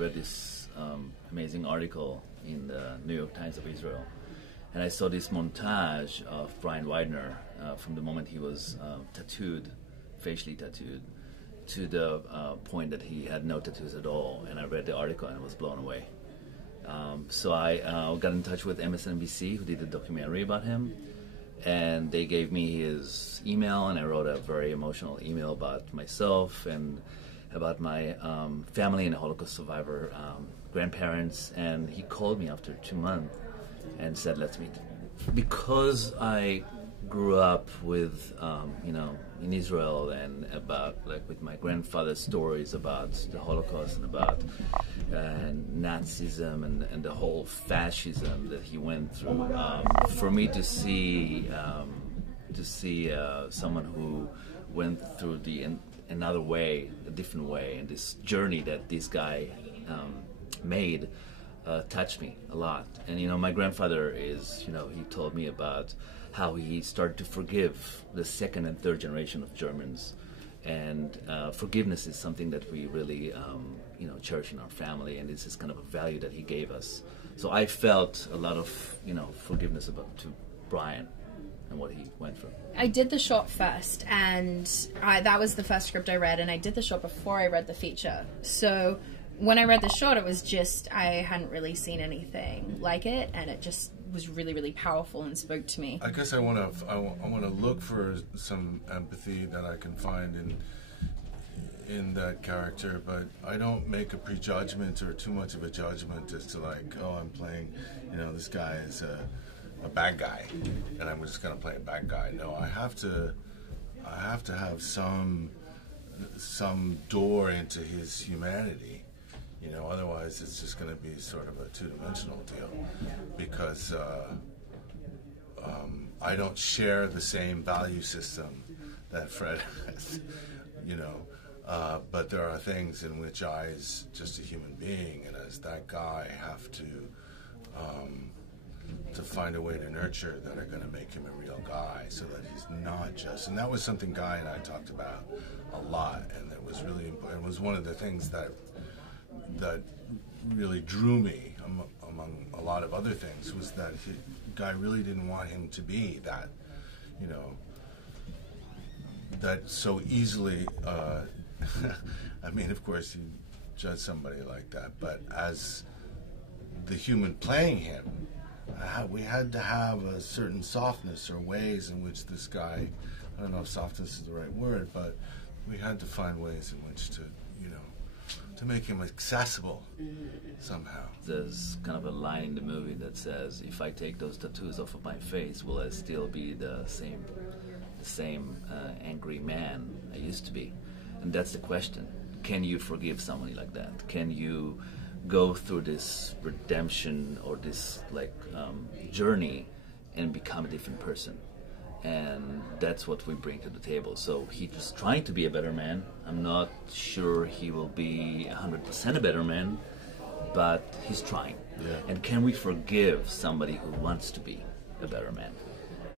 read this amazing article in the New York Times of Israel, and I saw this montage of Brian Widener from the moment he was tattooed, facially tattooed, to the point that he had no tattoos at all. And I read the article and I was blown away. So I got in touch with MSNBC, who did a documentary about him, and they gave me his email, and I wrote a very emotional email about myself and about my family and Holocaust survivor grandparents. And he called me after 2 months and said, let's meet. Because I grew up with, in Israel, and about, like, with my grandfather's stories about the Holocaust and about Nazism and the whole fascism that he went through. For me to see someone who went through another way, a different way, and this journey that this guy made touched me a lot. And my grandfather is, he told me about how he started to forgive the second and third generation of Germans, and forgiveness is something that we really cherish in our family, and this is kind of a value that he gave us. So I felt a lot of forgiveness to Brian and what he went through. I did the short first, and that was the first script I read, and I did the short before I read the feature. So when I read the short, it was just, I hadn't really seen anything like it, and it just was really, really powerful and spoke to me. I guess I want to look for some empathy that I can find in that character, but I don't make a prejudgment or too much of a judgment as to, like, oh, I'm playing, this guy is a bad guy, and I'm just going to play a bad guy. No, I have to have some door into his humanity. Otherwise it's just going to be sort of a two-dimensional deal, because I don't share the same value system that Fred has, but there are things in which I, as just a human being and as that guy, have to find a way to nurture that are going to make him a real guy, so that he's not just, and that was something Guy and I talked about a lot, and it was really important. It was one of the things that really drew me, among a lot of other things, was that Guy really didn't want him to be that, that so easily, I mean, of course you judge somebody like that, but as the human playing him, we had to have a certain softness or ways in which this guy, I don't know if softness is the right word, but we had to find ways in which to make him accessible somehow. There's kind of a line in the movie that says, if I take those tattoos off of my face, will I still be the same angry man I used to be? And that's the question. Can you forgive somebody like that? Can you go through this redemption or this journey and become a different person? And that's what we bring to the table. So he's trying to be a better man. I'm not sure he will be 100% a better man, but he's trying. Yeah. And can we forgive somebody who wants to be a better man?